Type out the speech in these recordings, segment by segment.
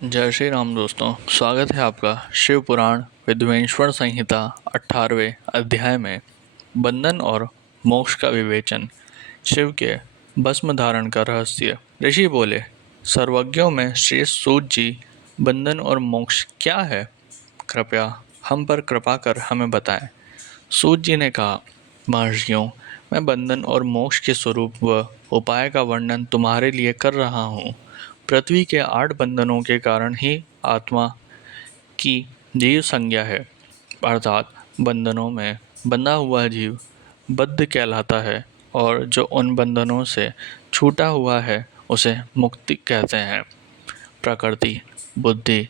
जय श्री राम दोस्तों, स्वागत है आपका शिव पुराण विद्वेश्वर संहिता 18वें अध्याय में बंधन और मोक्ष का विवेचन। शिव के भस्म धारण का रहस्य। ऋषि बोले, सर्वज्ञों में श्रेष्ठ सूत जी, बंधन और मोक्ष क्या है? कृपया हम पर कृपा कर हमें बताएं। सूत जी ने कहा, महर्षियों, मैं बंधन और मोक्ष के स्वरूप व उपाय का वर्णन तुम्हारे लिए कर रहा हूँ। पृथ्वी के 8 बंधनों के कारण ही आत्मा की जीव संज्ञा है, अर्थात बंधनों में बंधा हुआ जीव बद्ध कहलाता है और जो उन बंधनों से छूटा हुआ है उसे मुक्ति कहते हैं। प्रकृति, बुद्धि,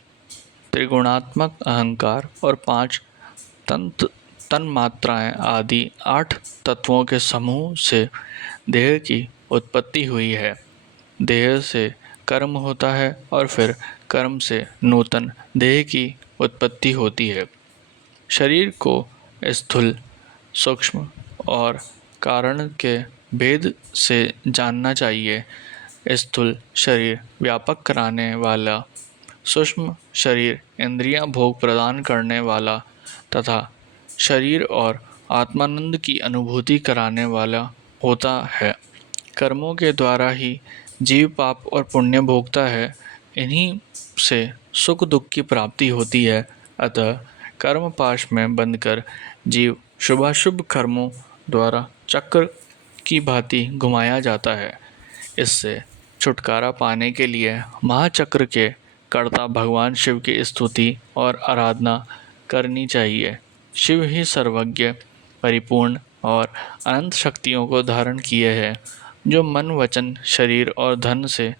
त्रिगुणात्मक अहंकार और 5 तंत्र तन्मात्राएं आदि 8 तत्वों के समूह से देह की उत्पत्ति हुई है। देह से कर्म होता है और फिर कर्म से नूतन देह की उत्पत्ति होती है। शरीर को स्थूल, सूक्ष्म और कारण के भेद से जानना चाहिए। स्थूल शरीर व्यापक कराने वाला, सूक्ष्म शरीर इंद्रियां भोग प्रदान करने वाला तथा शरीर और आत्मानंद की अनुभूति कराने वाला होता है। कर्मों के द्वारा ही जीव पाप और पुण्य भोगता है, इन्हीं से सुख दुख की प्राप्ति होती है। अतः कर्म पाश में बंधकर जीव शुभाशुभ कर्मों द्वारा चक्र की भांति घुमाया जाता है। इससे छुटकारा पाने के लिए महाचक्र के कर्ता भगवान शिव की स्तुति और आराधना करनी चाहिए। शिव ही सर्वज्ञ, परिपूर्ण और अनंत शक्तियों को धारण किए है। जो मन, वचन, शरीर और धन से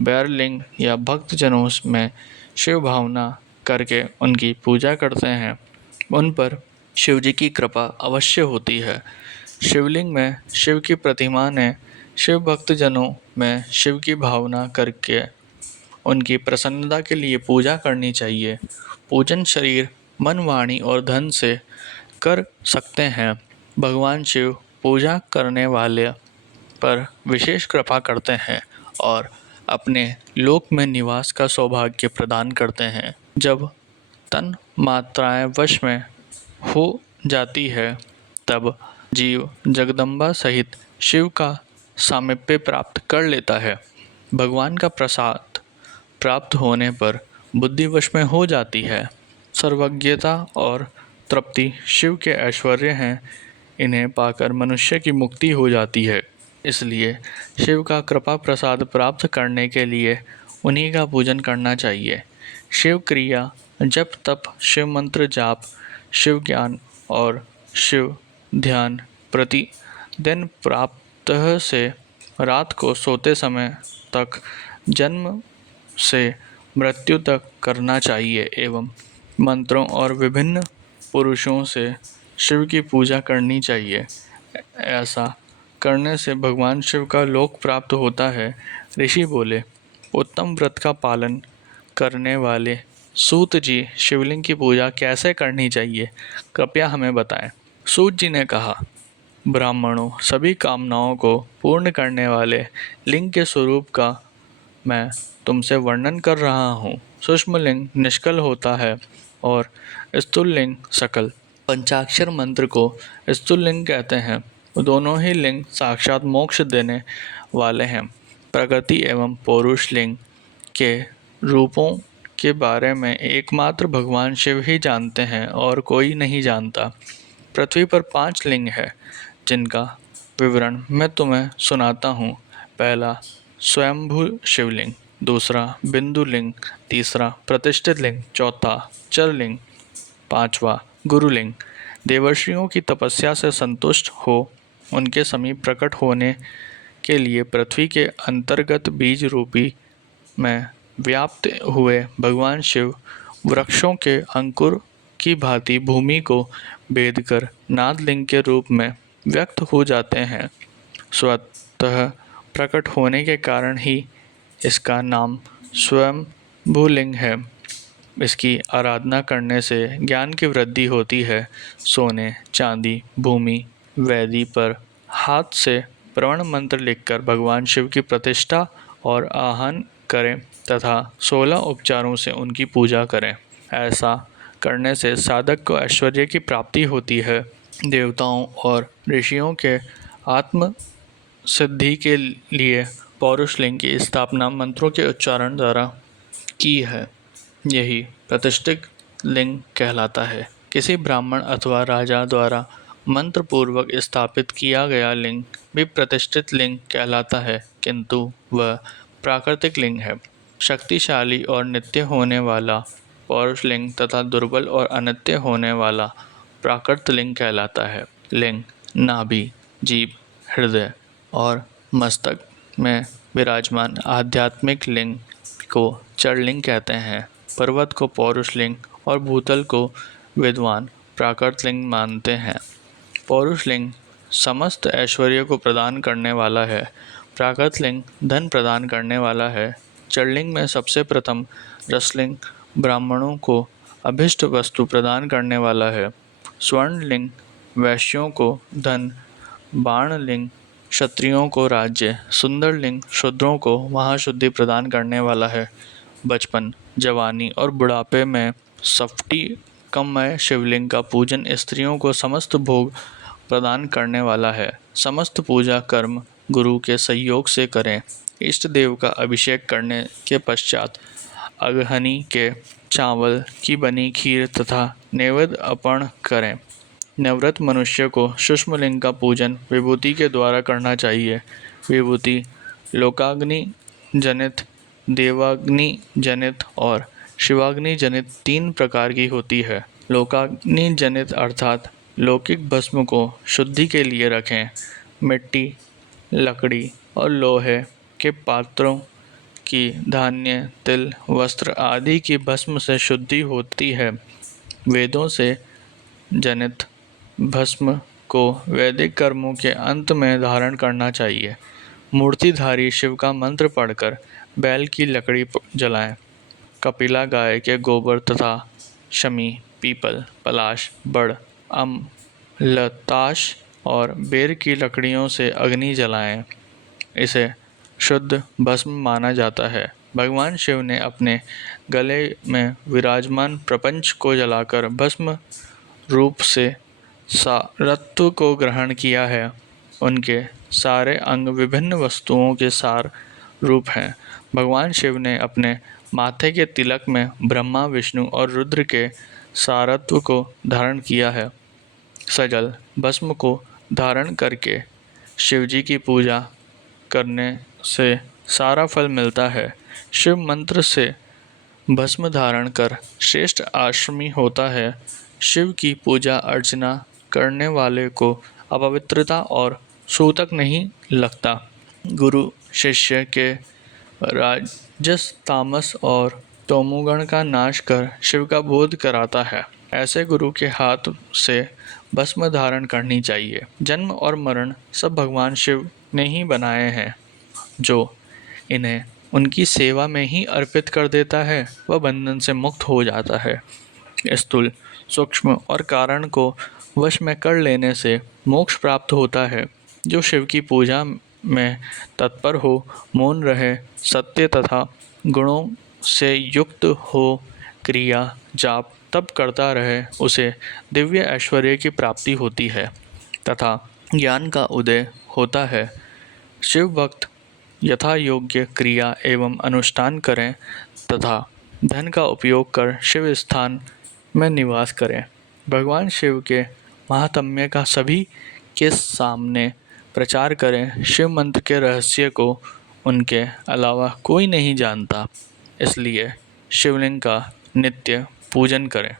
बैरलिंग या भक्त जनों में शिव भावना करके उनकी पूजा करते हैं, उन पर शिव जी की कृपा अवश्य होती है। शिवलिंग में शिव की प्रतिमा ने शिव भक्त जनों में शिव की भावना करके उनकी प्रसन्नता के लिए पूजा करनी चाहिए। पूजन शरीर, मन, वाणी और धन से कर सकते हैं। भगवान शिव पूजा करने वाले पर विशेष कृपा करते हैं और अपने लोक में निवास का सौभाग्य प्रदान करते हैं। जब तन मात्राएं वश में हो जाती है तब जीव जगदम्बा सहित शिव का सामीप्य प्राप्त कर लेता है। भगवान का प्रसाद प्राप्त होने पर बुद्धि वश में हो जाती है। सर्वज्ञता और तृप्ति शिव के ऐश्वर्य हैं, इन्हें पाकर मनुष्य की मुक्ति हो जाती है। इसलिए शिव का कृपा प्रसाद प्राप्त करने के लिए उन्हीं का पूजन करना चाहिए। शिव क्रिया, जप तप, शिव मंत्र जाप, शिव ज्ञान और शिव ध्यान प्रतिदिन प्रातः से रात को सोते समय तक, जन्म से मृत्यु तक करना चाहिए एवं मंत्रों और विभिन्न पुरुषों से शिव की पूजा करनी चाहिए। ऐसा करने से भगवान शिव का लोक प्राप्त होता है। ऋषि बोले, उत्तम व्रत का पालन करने वाले सूत जी, शिवलिंग की पूजा कैसे करनी चाहिए, कृपया हमें बताएं। सूत जी ने कहा, ब्राह्मणों, सभी कामनाओं को पूर्ण करने वाले लिंग के स्वरूप का मैं तुमसे वर्णन कर रहा हूँ। सूक्ष्म लिंग निष्कल होता है और स्थूल लिंग सकल। पंचाक्षर मंत्र को स्थूल लिंग कहते हैं। दोनों ही लिंग साक्षात मोक्ष देने वाले हैं। प्रकृति एवं पौरुष लिंग के रूपों के बारे में एकमात्र भगवान शिव ही जानते हैं और कोई नहीं जानता। पृथ्वी पर 5 लिंग है जिनका विवरण मैं तुम्हें सुनाता हूँ। पहला स्वयंभू शिवलिंग, दूसरा बिंदु लिंग, तीसरा प्रतिष्ठित लिंग, चौथा चरलिंग, पांचवा गुरुलिंग। देवर्षियों की तपस्या से संतुष्ट हो उनके समीप प्रकट होने के लिए पृथ्वी के अंतर्गत बीज रूपी में व्याप्त हुए भगवान शिव वृक्षों के अंकुर की भांति भूमि को भेद कर नादलिंग के रूप में व्यक्त हो जाते हैं। स्वतः प्रकट होने के कारण ही इसका नाम स्वयं भूलिंग है। इसकी आराधना करने से ज्ञान की वृद्धि होती है। सोने, चांदी, भूमि, वेदी पर हाथ से प्रण मंत्र लिखकर भगवान शिव की प्रतिष्ठा और आह्वान करें तथा 16 उपचारों से उनकी पूजा करें। ऐसा करने से साधक को ऐश्वर्य की प्राप्ति होती है। देवताओं और ऋषियों के आत्म सिद्धि के लिए पौरुष लिंग की स्थापना मंत्रों के उच्चारण द्वारा की है। यही प्रतिष्ठित लिंग कहलाता है। किसी ब्राह्मण अथवा राजा द्वारा मंत्र पूर्वक स्थापित किया गया लिंग भी प्रतिष्ठित लिंग कहलाता है, किंतु वह प्राकृतिक लिंग है। शक्तिशाली और नित्य होने वाला पौरुष लिंग तथा दुर्बल और अनित्य होने वाला प्राकृत लिंग कहलाता है। लिंग नाभि, जीभ, हृदय और मस्तक में विराजमान आध्यात्मिक लिंग को चरलिंग कहते हैं। पर्वत को पौरुष लिंग और भूतल को विद्वान प्राकृत लिंग मानते हैं। पौरुष लिंग समस्त ऐश्वर्य को प्रदान करने वाला है। प्राकृत लिंग धन प्रदान करने वाला है। चरलिंग में सबसे प्रथम रसलिंग ब्राह्मणों को अभिष्ट वस्तु प्रदान करने वाला है। स्वर्णलिंग वैश्यों को धन, बाणलिंग क्षत्रियों को राज्य, सुंदरलिंग शूद्रों को महाशुद्धि प्रदान करने वाला है। बचपन, जवानी और बुढ़ापे में स्फटिकमय शिवलिंग का पूजन स्त्रियों को समस्त भोग प्रदान करने वाला है। समस्त पूजा कर्म गुरु के सहयोग से करें। इष्ट देव का अभिषेक करने के पश्चात अगहनी के चावल की बनी खीर तथा नैवेद्य अर्पण करें। नवव्रत मनुष्य को सूक्ष्मलिंग का पूजन विभूति के द्वारा करना चाहिए। विभूति लोकाग्नि जनित, देवाग्नि जनित और शिवाग्नि जनित 3 प्रकार की होती है। लोकाग्नि जनित अर्थात लौकिक भस्म को शुद्धि के लिए रखें। मिट्टी, लकड़ी और लोहे के पात्रों की धान्य, तिल, वस्त्र आदि की भस्म से शुद्धि होती है। वेदों से जनित भस्म को वैदिक कर्मों के अंत में धारण करना चाहिए। मूर्तिधारी शिव का मंत्र पढ़कर बैल की लकड़ी जलाएं। कपिला गाय के गोबर तथा शमी, पीपल, पलाश, बड़, लताश और बेर की लकड़ियों से अग्नि जलाएं। इसे शुद्ध भस्म माना जाता है। भगवान शिव ने अपने गले में विराजमान प्रपंच को जलाकर भस्म रूप से सारत्व को ग्रहण किया है। उनके सारे अंग विभिन्न वस्तुओं के सार रूप हैं। भगवान शिव ने अपने माथे के तिलक में ब्रह्मा, विष्णु और रुद्र के सारत्व को धारण किया है। सजल भस्म को धारण करके शिवजी की पूजा करने से सारा फल मिलता है। शिव मंत्र से भस्म धारण कर श्रेष्ठ आश्रमी होता है। शिव की पूजा अर्चना करने वाले को अपवित्रता और सूतक नहीं लगता। गुरु शिष्य के राजस, तामस और तमोगुण का नाश कर शिव का बोध कराता है। ऐसे गुरु के हाथ से भस्म धारण करनी चाहिए। जन्म और मरण सब भगवान शिव ने ही बनाए हैं। जो इन्हें उनकी सेवा में ही अर्पित कर देता है वह बंधन से मुक्त हो जाता है। स्थूल, सूक्ष्म और कारण को वश में कर लेने से मोक्ष प्राप्त होता है। जो शिव की पूजा में तत्पर हो, मौन रहे, सत्य तथा गुणों से युक्त हो, क्रिया जाप तप करता रहे, उसे दिव्य ऐश्वर्य की प्राप्ति होती है तथा ज्ञान का उदय होता है। शिव भक्त यथा योग्य क्रिया एवं अनुष्ठान करें तथा धन का उपयोग कर शिव स्थान में निवास करें। भगवान शिव के महात्म्य का सभी के सामने प्रचार करें। शिव मंत्र के रहस्य को उनके अलावा कोई नहीं जानता, इसलिए शिवलिंग का नित्य पूजन करें।